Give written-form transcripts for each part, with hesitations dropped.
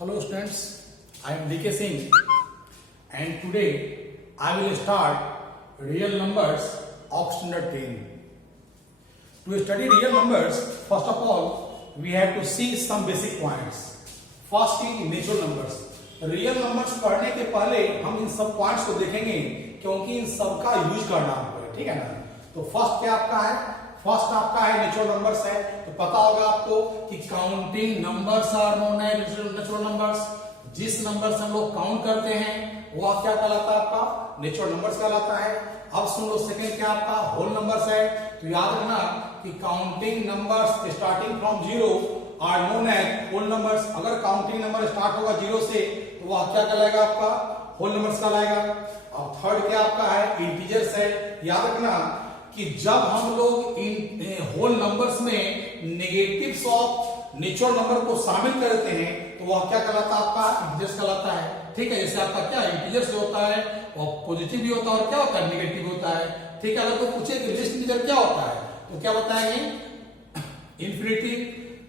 Hello students, I am DK Singh and today I will start real numbers of standard 10. To study real numbers, first of all we have to see some basic points. First is natural numbers. Real numbers पढ़ने के पहले हम इन सब points को देखेंगे क्योंकि इन सब का यूज करना हमको है, ठीक है ना। तो फर्स्ट क्या आपका है, फर्स्ट आपका है नेचुरल नंबर्स है। तो पता होगा आपको कि counting numbers are known as natural numbers. जिस नंबर से हम लोग काउंट करते हैं वो क्या कहलाता है, आपका नेचुरल नंबर्स कहलाता है। अब सुन लो सेकंड क्या आपका होल नंबर्स है। तो याद रखना कि counting numbers starting from zero are known as whole numbers. अगर काउंटिंग नंबर स्टार्ट होगा जीरो से तो वह क्या कहलाएगा, आपका होल नंबर्स कहलाएगा। अब थर्ड क्या आपका है, इंटीजर्स है। याद रखना कि जब हम लोग इन होल नंबर्स में नेगेटिव्स ऑफ नेचुरल नंबर को शामिल करते हैं तो वह क्या कहलाता है, आपका इंटीजर्स कहलाता है, ठीक है। जैसे आपका क्या इंटीजर्स जो होता है वो पॉजिटिव भी होता है और क्या होता है, नेगेटिव होता है, ठीक है। अगर कोई पूछे कि लिस्ट इंटीजर क्या होता है तो क्या बताएंगे, इन्फिनिटी।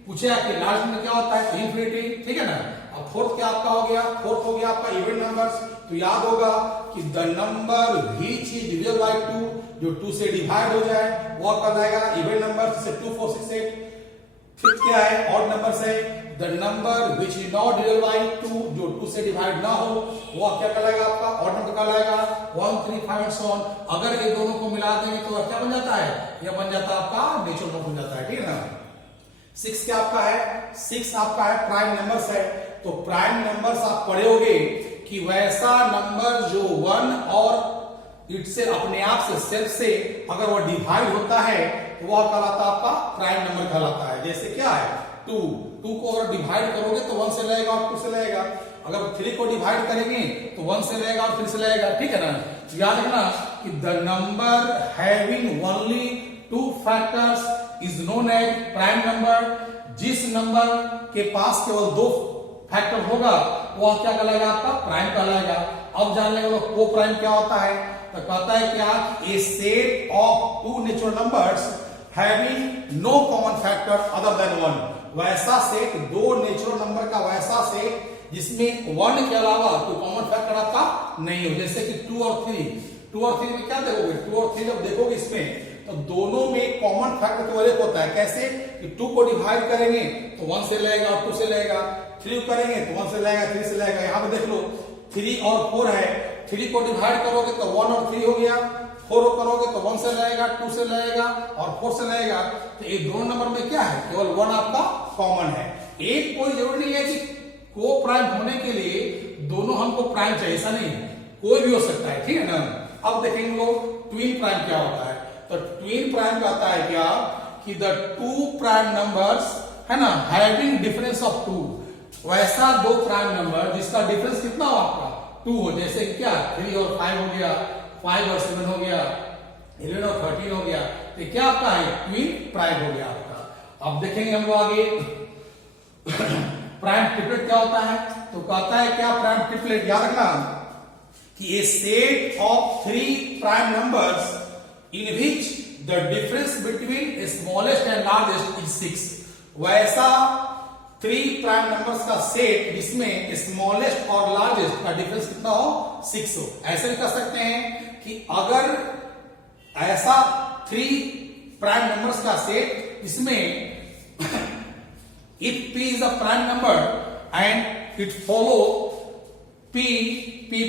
पूछे आपके लार्ज नंबर क्या होता है, इन्फिनिटी, ठीक है ना। अब फोर्थ क्या आपका हो गया, फोर्थ हो गया आपका इवन नंबर्स। तो याद होगा कि the number which is divisible by 2, जो 2 से डिवाइड हो जाए वो कहलाएगा इवन नंबर। जैसे 2 4 6 8। फिफ्थ क्या है, ऑड नंबर्स है। The number which is not divisible by 2, जो 2 से डिवाइड ना हो वो क्या कहलाएगा, आपका ऑड नंबर कहलाएगा। 1 3 5 एंड सो ऑन। अगर ये दोनों को मिला देंगे तो क्या बन जाता है, यह बन जाता है आपका नेचुरल नंबर बन जाता है, ठीक है ना। 6 क्या आपका है, 6 आपका है प्राइम नंबर्स है। तो प्राइम नंबर्स आप पढ़े होगे कि वैसा नंबर जो 1 और इससे अपने आप से सेल्फ से अगर वो डिवाइड होता है तो वह कहलाता है आपका प्राइम नंबर कहलाता है। जैसे क्या है 2 को अगर डिवाइड करोगे तो 1 से लगेगा और 2 से लगेगा। अगर 3 को डिवाइड करेंगे तो 1 से लगेगा और 3 से लगेगा, ठीक है ना। याद रखना कि the number having only 2 factors is known as prime number. जिस नंबर के पास केवल 2 फैक्टर होगा वह क्या कहलाएगा, आपका प्राइम कहलाएगा। अब जान लेंगे लोग को प्राइम क्या होता है। तो कहता है क्या, a set of 2 natural numbers having no common factor other than 1। वैसा सेट, 2 नेचुरल नंबर का वैसा सेट जिसमें 1 के अलावा कोई कॉमन फैक्टर आपका नहीं हो। जैसे कि 2 और 3 में क्या देखोगे, 2 और 3 जब देखोगे इसमें तो दोनों में कॉमन फैक्टर केवल एक होता है। कैसे कि 2 को डिवाइड करेंगे तो 1 से लगेगा और 2 से लगेगा। 3 करेंगे तो 1 से लगेगा, 3 से लगेगा। यहां पे देख लो 3 और 4 है। 3 को डिवाइड करोगे तो 1 और 3 हो गया। 4 करोगे तो 1 से लगेगा, 2 से लगेगा और 4 से लगेगा। तो ये दोनों नंबर में क्या है, केवल 1 आपका कॉमन है। एक कोई जरूरी नहीं है कि को प्राइम होने के लिए दोनों हमको प्राइम चाहिए, ऐसा नहीं, कोई भी हो सकता है, ठीक है ना। अब देखेंगे लोग ट्विन प्राइम क्या होता है। तो ट्विन प्राइम कहता है क्या कि द 2 प्राइम नंबर्स है ना हैविंग डिफरेंस ऑफ 2। वैसा 2 प्राइम नंबर जिसका डिफरेंस कितना हो, आपका 2 हो। जैसे क्या 3 और 5 हो गया, 5 और 7 हो गया, 11 और 13 हो गया। तो क्या आपका है, ट्विन प्राइम हो गया आपका। अब देखेंगे हम लोग आगे प्राइम ट्रिपलेट क्या होता है। तो कहता है क्या प्राइम ट्रिपलेट, याद रखना कि a set of 3 prime numbers in which the difference between smallest and largest is 6। वैसा 3 प्राइम नंबर्स का सेट जिसमें स्मॉलेस्ट और लार्जेस्ट का डिफरेंस कितना हो, 6 हो। ऐसे भी कर सकते हैं कि अगर ऐसा 3 प्राइम नंबर्स का सेट जिसमें if p is a prime number and it follow p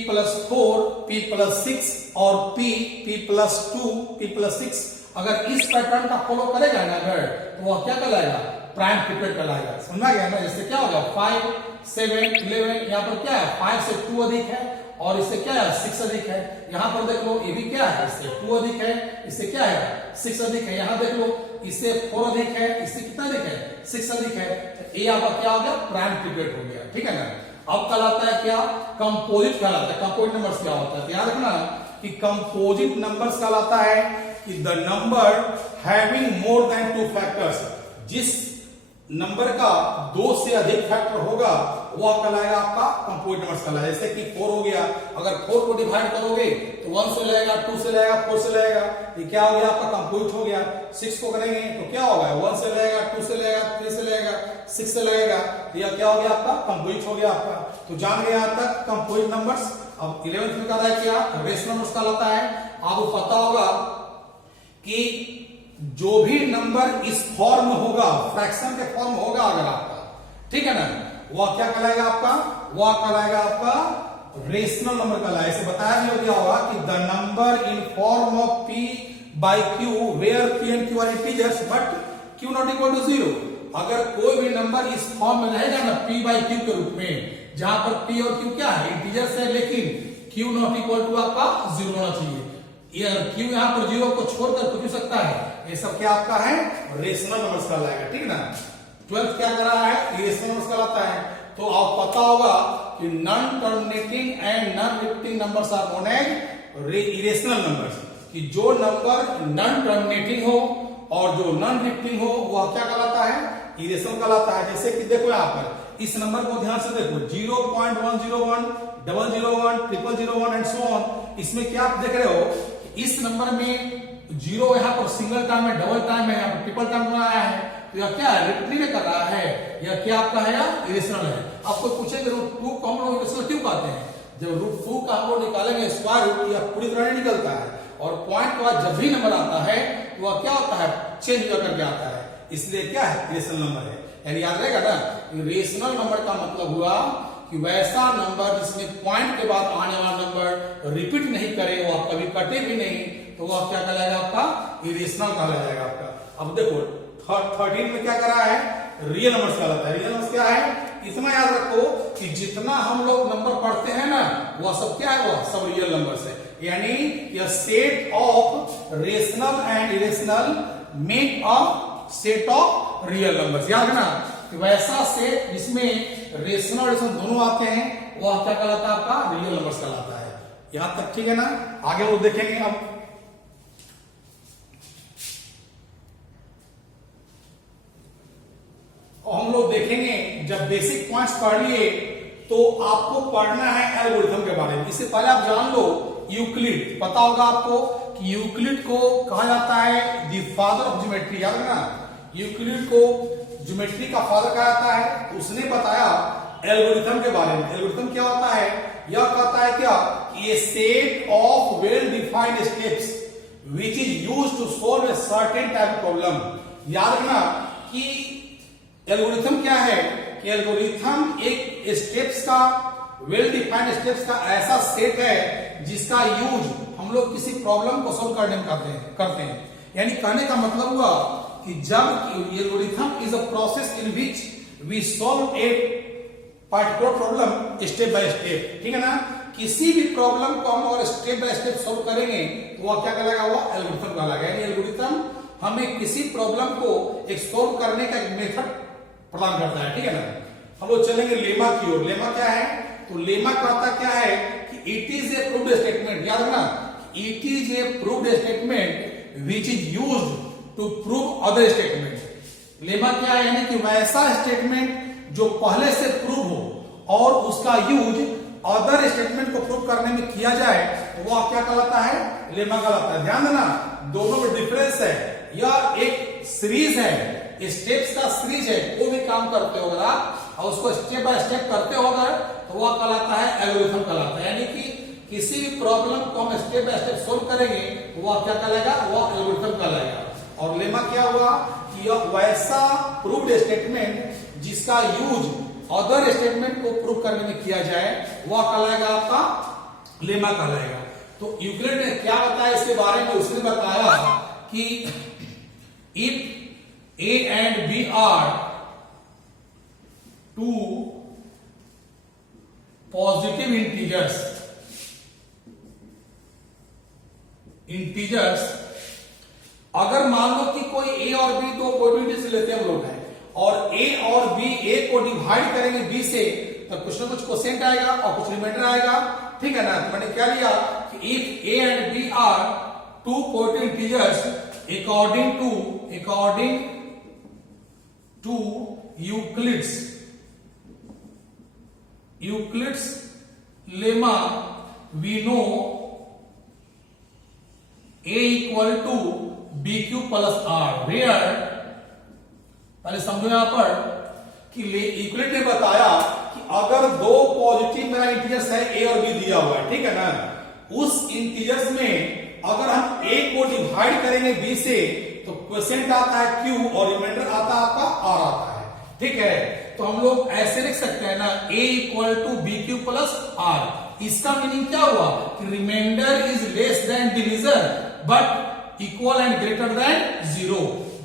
plus 4, p plus 6 और p plus 2, p plus 6 अगर इस पैटर्न का फॉलो करेगा ना अगर, तो वह क्या कहलाएगा, प्राइम ट्रिपलेट कहलाएगा। समझा गया ना। जैसे क्या होगा 5 7 11, यहाँ पर क्या है 5 से 2 अधिक है और इससे क्या है 6 अधिक है। यहाँ पर देख लो ये भी क्या है, इससे 2 अधिक है, इससे क्या है 6 अधिक है। यहाँ देख लो इससे 4 अधिक है, इससे कितना अधिक है 6 अधिक है। तो ये आपका क्या हो गया, प्राइम ट्रिपलेट हो गया, ठीक है ना। अब कहलाता है क्या, कंपोजिट कहलाता है। कंपोजिट नंबर्स क्या होता है, तो याद रखना कि कंपोजिट नंबर्स कहलाता है कि the number having more than 2 factors. जिस नंबर का 2 से अधिक फैक्टर होगा वह कहलाएगा आपका कंपोजिट नंबर्स कहलाएगा। जैसे कि 4 हो गया, अगर 4 को डिवाइड करोगे तो 1 से लगेगा, 2 से लगेगा, 4 से लगेगा। ये क्या हो गया, आपका कंपोजिट हो गया। 6 को करेंगे तो क्या होगा, 1 से लगेगा, 2 से लगेगा, 3 से लगेगा, 6 से लगेगा, तो यह क्या हो गया आपका कंपोजिट हो गया आपका। तो जान गए यहां तक कंपोजिट नंबर्स। अब 11th में क्या है क्या रेशनल नंबर्स कहलाता है। आपको पता होगा कि जो भी नंबर इस फॉर्म होगा, फ्रैक्शन के फॉर्म होगा अगर आपका, ठीक है ना, वह क्या कहलाएगा आपका, वह कहलाएगा आपका रेशनल नंबर कहलाएगा। इसे बताया भी गया होगा कि the number in form of p by q where p and q are integers but q not equal to 0। अगर कोई भी नंबर इस फॉर्म में रहेगा ना p बाई q के रूप में, जहां पर p और q क्या है इंटीजर्स है, लेकिन q नॉट इक्वल टू आपका 0 होना चाहिए। ये q यहां पर 0 को छोड़कर कुछ हो सकता है, ये सब क्या आपका है रेशनल नंबर्स कहलाएगा, ठीक ना। 12th क्या कर रहा है रेशनल नंबर्स कहलाता है। तो आप पता होगा कि non terminating and non repeating numbers are known as irrational numbers, कि जो नंबर नॉन टर्मिनेटिंग हो और जो नॉन रिपीटिंग हो वह क्या कहलाता है इरेशनल कहलाता है। जैसे कि देखो यहां पर इस नंबर को ध्यान से देखो 0.101 001 001 एंड सो ऑन। इसमें क्या आप देख रहे हो, इस नंबर में 0 यहाँ पर सिंगल टाइम है, डबल टाइम है, यहाँ पर ट्रिपल टाइम में आया है, तो यह क्या है रिपीट नहीं कर रहा है, यह क्या आपका है इरेशनल है। आपको पूछेंगे √2 को हम लोग इरेशनल क्यों कहते हैं, जब √2 का हम लोग निकालेंगे स्क्वायर रूट या पूरी तरह नहीं निकलता है, और पॉइंट के बाद जब भी नंबर आता है तो वह क्या होता है चेंज होकर के आता है, इसलिए क्या है इरेशनल नंबर है। यानी याद रहेगा ना, इरेशनल नंबर का मतलब हुआ कि वैसा नंबर जिसमें पॉइंट के बाद आने वाला नंबर रिपीट नहीं करे, वह कभी कटे भी नहीं, तो वह क्या कहलाएगा आपका इरेशनल कहलाया जाएगा आपका। अब देखो 13 में क्या कर रहा है रियल नंबर्स कहलाता है। रियल नंबर्स क्या है, इतना याद रखो कि जितना हम लोग नंबर पढ़ते हैं ना वह सब क्या है, वह सब रियल नंबर्स है। यानी यह set of rational and irrational make a set of real numbers. याद है ना कि वैसा सेट जिसमें रेशनल और इरेशनल दोनों आते हैं वह क्या कहलाता है आपका रियल नंबर्स कहलाता है। यहां तक ठीक है ना। आगे वो देखेंगे अब हम लोग देखेंगे जब बेसिक पॉइंट्स पढ़ लिए तो आपको पढ़ना है एल्गोरिथम के बारे में। इससे पहले आप जान लो यूक्लिड, पता होगा आपको कि यूक्लिड को कहा जाता है द फादर ऑफ ज्योमेट्री। याद है ना, यूक्लिड को ज्योमेट्री का फादर कहा जाता है। उसने बताया एल्गोरिथम के बारे में। एल्गोरिथम क्या होता है, यह कहता है क्या कि a set of well defined steps which is used to solve a certain type problem. याद रखना कि एल्गोरिथम क्या है कि एल्गोरिथम एक स्टेप्स का वेल डिफाइंड स्टेप्स का ऐसा सेट है जिसका यूज हम लोग किसी प्रॉब्लम को सॉल्व करने में करते हैं। यानी कहने का मतलब हुआ कि जब algorithm is a process in which we solve a particular problem step by step, ठीक है ना। किसी भी प्रॉब्लम को हम अगर स्टेप बाय स्टेप सॉल्व करेंगे तो वह क्या कहलाएगा, वह एल्गोरिथम कहलाएगा। यानी एल्गोरिथम हमें किसी प्रॉब्लम को एक सॉल्व करने का एक मेथड प्रदान करता है, ठीक है ना। हम लोग चलेंगे लेमा की ओर। लेमा क्या है, तो लेमा कहता क्या है कि it is a proved statement. याद रखना, it is a proved statement which is used to prove other statement. Lemma क्या है, यानी कि वैसा स्टेटमेंट जो पहले से प्रूव हो और उसका यूज अदर स्टेटमेंट को प्रूव करने में किया जाए तो वह क्या कहलाता है, लेमा कहलाता है। ध्यान देना, दोनों में डिफरेंस है। यह एक सीरीज है, स्टेप्स का सीरीज है। कोई भी काम करते हो अगर आप और उसको स्टेप बाय स्टेप करते हो अगर, तो वह कहलाता है एल्गोरिथम कहलाता है। यानी कि किसी भी प्रॉब्लम को हम स्टेप बाय स्टेप सोल्व करेंगे तो वह क्या कहलाएगा, वह एल्गोरिथम कहलाएगा। और लेमा क्या हुआ कि यह वैसा प्रूव्ड स्टेटमेंट जिसका यूज अदर स्टेटमेंट को प्रूव करने में किया जाए वह कहलाएगा आपका लेमा कहलाएगा। तो यूक्लिड ने क्या बताया इसके बारे में, उसने बताया कि if A and B are two positive integers, अगर मान लो कि कोई A और B दो पॉजिटिव से लेते हैं हम लोग हैं और A और B A को डिवाइड करेंगे B से, तो कुछ ना कुछ कोसेंट आएगा और कुछ रिमाइंडर आएगा, ठीक है ना। तो मैंने क्या लिया कि if A and B are two positive integers according to Euclid's lemma, we know A equal to BQ plus R, where पहले समझो यहां पर कि यूक्लिड ने बताया कि अगर दो पॉजिटिव मेरा इंटीजर्स है ए और बी दिया हुआ है, ठीक है ना, उस इंटीजर्स में अगर हम ए को डिवाइड करेंगे बी से तो क्वोशिएंट आता है क्यू और रिमाइंडर आता है आपका आर आता है, ठीक है। तो हम लोग ऐसे लिख सकते हैं ना, a equal to b q plus r. इसका मीनिंग क्या हुआ कि remainder is less than divisor but equal and greater than zero.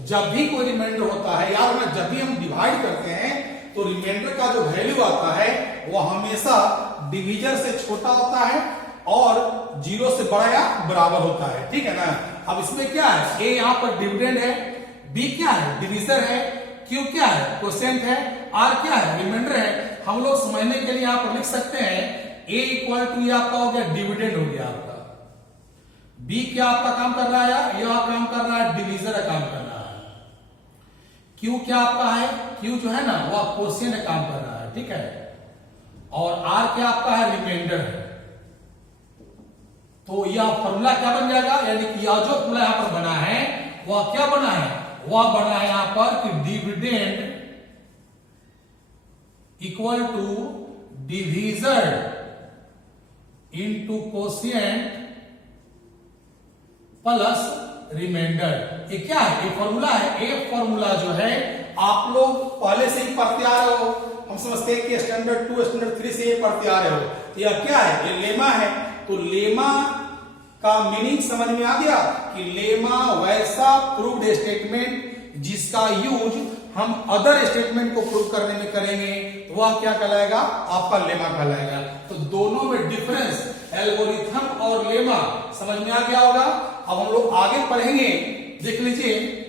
जब भी कोई रिमाइंडर होता है, याद रखना, जब भी हम डिवाइड करते हैं तो रिमाइंडर का जो वैल्यू आता है वो हमेशा डिविजर से छोटा होता है और जीरो से बड़ा या बराबर होता है, ठीक है ना। अब इसमें क्या है, ए यहां पर डिविडेंड है, बी क्या है, डिविजर है, क्यू क्या है, क्वोशिएंट है, आर क्या है, रिमाइंडर है। हम लोग समझने के लिए यहां पर लिख सकते हैं ए इक्वल टू, ये आपका हो गया डिविडेंड हो गया आपका, बी क्या आपका काम कर रहा है, यह काम कर रहा है, डिविजर काम कर रहा है, क्यू क्या आपका है, क्यू जो है ना वह क्वोशिएंट काम कर रहा है, ठीक है, और आर क्या आपका है, रिमाइंडर है। तो यह फॉर्मूला क्या बन जाएगा, यानी कि यह जो फॉर्मूला यहां पर बना है वह क्या बना है, वह बना है यहां पर कि dividend equal to divisor into quotient plus remainder. ये क्या है, ये फॉर्मूला है। ये फॉर्मूला जो है आप लोग पहले से ही पढ़ते आ रहे हो, हम समझते हैं कि स्टैंडर्ड 2 स्टैंडर्ड 3 से ये पढ़ते आ रहे हो। यह क्या है, ये लेमा है। तो लेमा का मीनिंग समझ में आ गया कि लेमा वैसा प्रूव्ड स्टेटमेंट जिसका यूज हम अदर स्टेटमेंट को प्रूव करने में करेंगे तो वह क्या कहलाएगा, आपका लेमा कहलाएगा। तो दोनों में डिफरेंस एल्गोरिथम और लेमा समझ में आ गया होगा। अब हम लोग आगे पढ़ेंगे, देख लीजिए,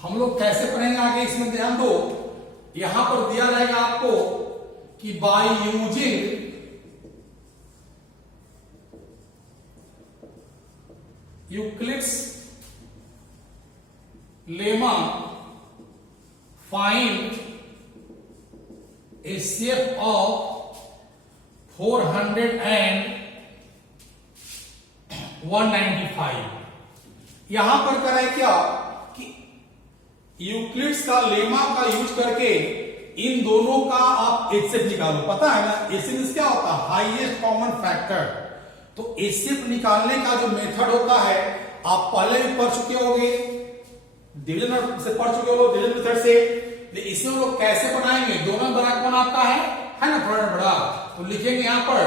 हम लोग कैसे पढ़ेंगे आगे, इसमें ध्यान दो। यहां पर दिया रहेगा आपको कि by using Euclid's lemma find A shape of 400 and 195। यहां पर करें क्या कि यूक्लिड्स का लेमा का यूज करके इन दोनों का आप एचसीएफ निकालो। पता है ना एचसीएफ क्या होता है, हाईएस्ट कॉमन फैक्टर। तो एचसीएफ निकालने का जो मेथड होता है आप पहले भी पढ़ चुके होंगे, डिवीजन से पढ़ चुके हो, डिवीजन मेथड से। इसमें लोग कैसे बनाएंगे, दोनों बड़ा कौन आपका है ना, बड़ा। तो लिखेंगे यहां पर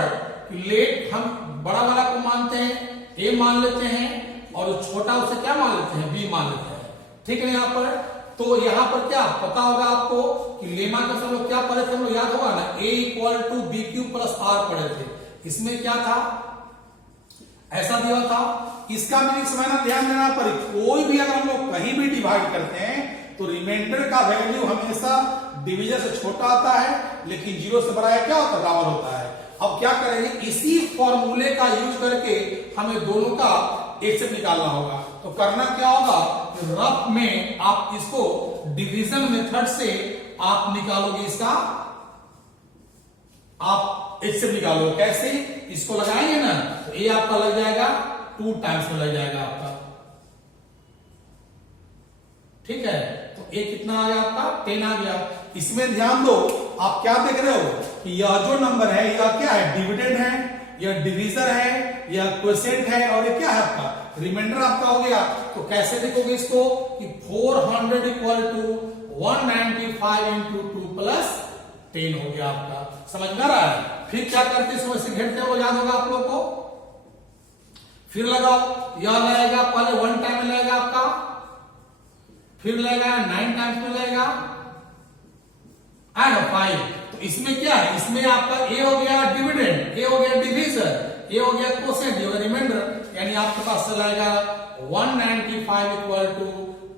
कि लेट हम बड़ा वाला को मानते हैं, ए मान लेते हैं, और छोटा उसे क्या मान लेते हैं, बी मान लेते हैं, ठीक है। यहां पर तो यहां पर क्या पता होगा आपको कि लेमा का सब लोग क्या पढ़े थे, हम लोग याद होगा ना, a equal to b q plus r पढ़े थे। इसमें क्या था, ऐसा दिया था। इसका मीनिंग समझना, ध्यान देना पर कोई भी अगर हम लोग कहीं भी डिवाइड करते हैं तो रिमाइंडर का वैल्यू हमेशा डिविजन से छोटा आता है, लेकिन जीरो से बड़ा क्या होता है, बराबर होता है। अब क्या करेंगे, इसी फॉर्मूले का यूज करके हमें दोनों का एचसीएफ निकालना होगा। तो करना क्या होगा, रफ में आप इसको डिवीजन मेथड से आप निकालोगे, इसका आप एचसीएफ निकालोगे। कैसे, इसको लगाएंगे ना तो ये आपका लग जाएगा 2 टाइम्स में लग जाएगा आपका, ठीक है। तो ये कितना आ गया आपका, 10 आ गया। इसमें ध्यान दो, आप क्या देख रहे हो कि यह जो नंबर है यह क्या है, डिविडेंड है, यह डिविजर है, यह क्वोशिएंट है, और ये क्या है आपका रिमाइंडर आपका हो गया। तो कैसे लिखोगे इसको कि 400 इक्वल टू 195 इंटू 2 प्लस 10 हो गया आपका। समझ में आ रहा है। फिर क्या करते, इसमें से घेरते हो, याद होगा आप लोग को। फिर लगाओ, यह लगेगा पहले 1 टाइम में लगेगा आपका, फिर लगेगा 9 टाइम्स में लगेगा एंड 5। तो इसमें क्या है, इसमें आपका ए हो गया डिविडेंड, ए हो गया डिविजर, ए हो गया क्वोशिएंट, ये हो गया रिमाइंडर। यानी आपके पास चला जाएगा 195 इक्वल टू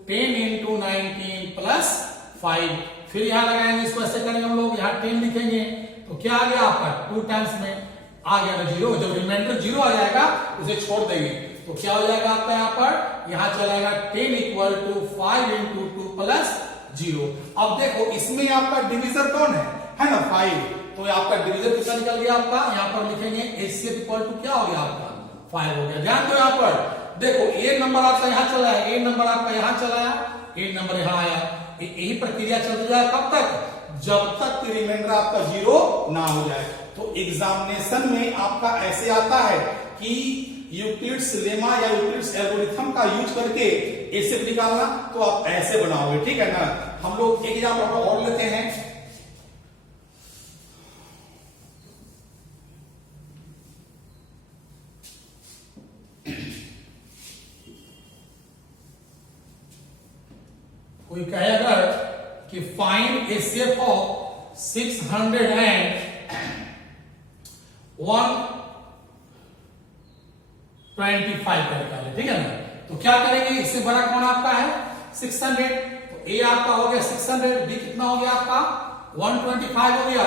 10 इंटू 19 प्लस 5। फिर यहां लगाएंगे, इसको ऐसे करेंगे हम लोग, यहां 10 लिखेंगे तो क्या आ गया आपका 2 टाइम्स में आ गया ना जीरो। जब रिमाइंडर जीरो आ जाएगा उसे छोड़ देंगे तो क्या हो जाएगा आपका, यहां पर यहां चला जाएगा 10 इक्वल टू 5 इंटू 2 प्लस 0। अब देखो इसमें आपका डिविजर कौन है ना 5। तो आपका डिवीजन कितना निकल गया आपका, यहाँ पर लिखेंगे HCF इक्वल टू क्या हो गया आपका 5 हो गया। ध्यान दो यहाँ पर देखो ए नंबर आपका यहाँ चला है, ए नंबर आपका यहाँ चला है, ए नंबर यहाँ आया, यही प्रक्रिया चलती जाए कब तक, जब तक रिमाइंडर आपका 0 ना हो जाए। तो एग्जामिनेशन में आपका ऐसे आता है कि यूक्लिड्स लेमा या यूक्लिड्स एल्गोरिथम का यूज करके HCF निकालना, तो आप ऐसे बनाओगे, ठीक है ना। हम लोग एक एग्जांपल और लेते हैं। कोई कहे अगर कि फाइंड HCF ऑफ 601 25 का निकाले, ठीक है ना। तो क्या करेंगे, इससे बड़ा कौन आपका है 600, तो ए आपका हो गया 600, बी कितना हो गया आपका 125 हो गया।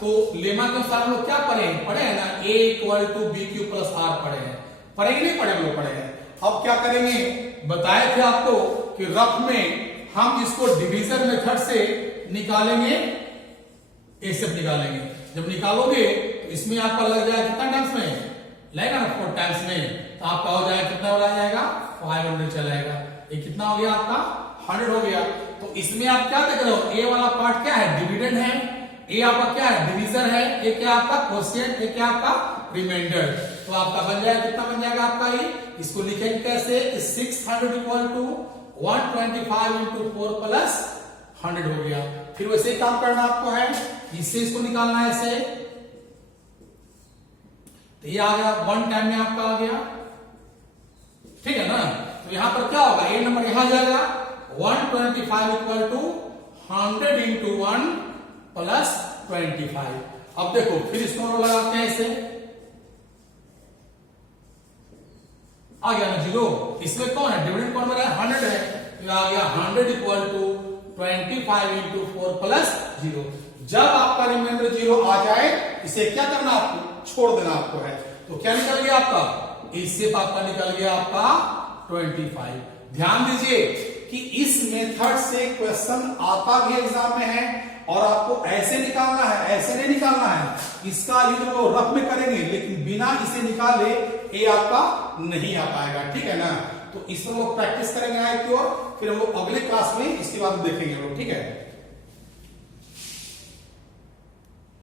तो लेमा के अनुसार हम लोग क्या पढ़े हैं ना, a equal to b q plus r पढ़े हैं, पढ़ेंगे नहीं पढ़े, हम लोग पढ़े हैं। अब क्या करेंगे, बताए थे आपको कि रफ में हम इसको डिवीजन मेथड से निकालेंगे, HCF निकालेंगे। जब निकालोगे तो इसमें आपका लग जाएगा कितना टाइम्स में लगेगा ना 4 टाइम्स में, तो आपका हो जाएगा कितना हो जाएगा 500 चलाएगा। ये कितना हो गया आपका 100 हो गया। तो इसमें आप क्या देख रहे हो, ए वाला पार्ट क्या है डिविडेंड है, ए आपका क्या है डिवीजन है, ए क्या आपका क्वोशिएंट, ए क्या आपका रिमाइंडर। तो आपका बन जाएगा कितना बन जाएगा आपका ये, इसको लिखेंगे कैसे 600 इक्वल टू 125 इंटू 4 प्लस 100 हो गया। फिर वैसे ही काम करना आपको है, इससे इसको निकालना है ऐसे, तो ये आ गया 1 टाइम में आपका आ गया, ठीक है ना। तो यहां पर क्या होगा, ए नंबर यहां जाएगा 125 इक्वल टू 100 इंटू 1 प्लस 25। अब देखो फिर इसको लगाते हैं ऐसे, आ गया ना 0, इसमें कौन है डिविडेंड कौन बना है 100 है, तो आ गया 100 इक्वल टू 25 इंटू 4 प्लस 0। जब आपका रिमाइंडर 0 आ जाए, इसे क्या करना आपको छोड़ देना आपको है। तो क्या निकल गया आपका, इससे आपका निकल गया आपका 25। ध्यान दीजिए कि इस मेथड से क्वेश्चन आता भी एग्जाम में है, और आपको ऐसे निकालना है, ऐसे नहीं निकालना है। इसका यूज हम लोग रफ में करेंगे, लेकिन बिना इसे निकाले ये आपका नहीं आ पाएगा, ठीक है ना। तो इसमें लोग प्रैक्टिस करेंगे आगे की ओर, फिर हम लोग अगले क्लास में इसके बाद देखेंगे लोग, ठीक है।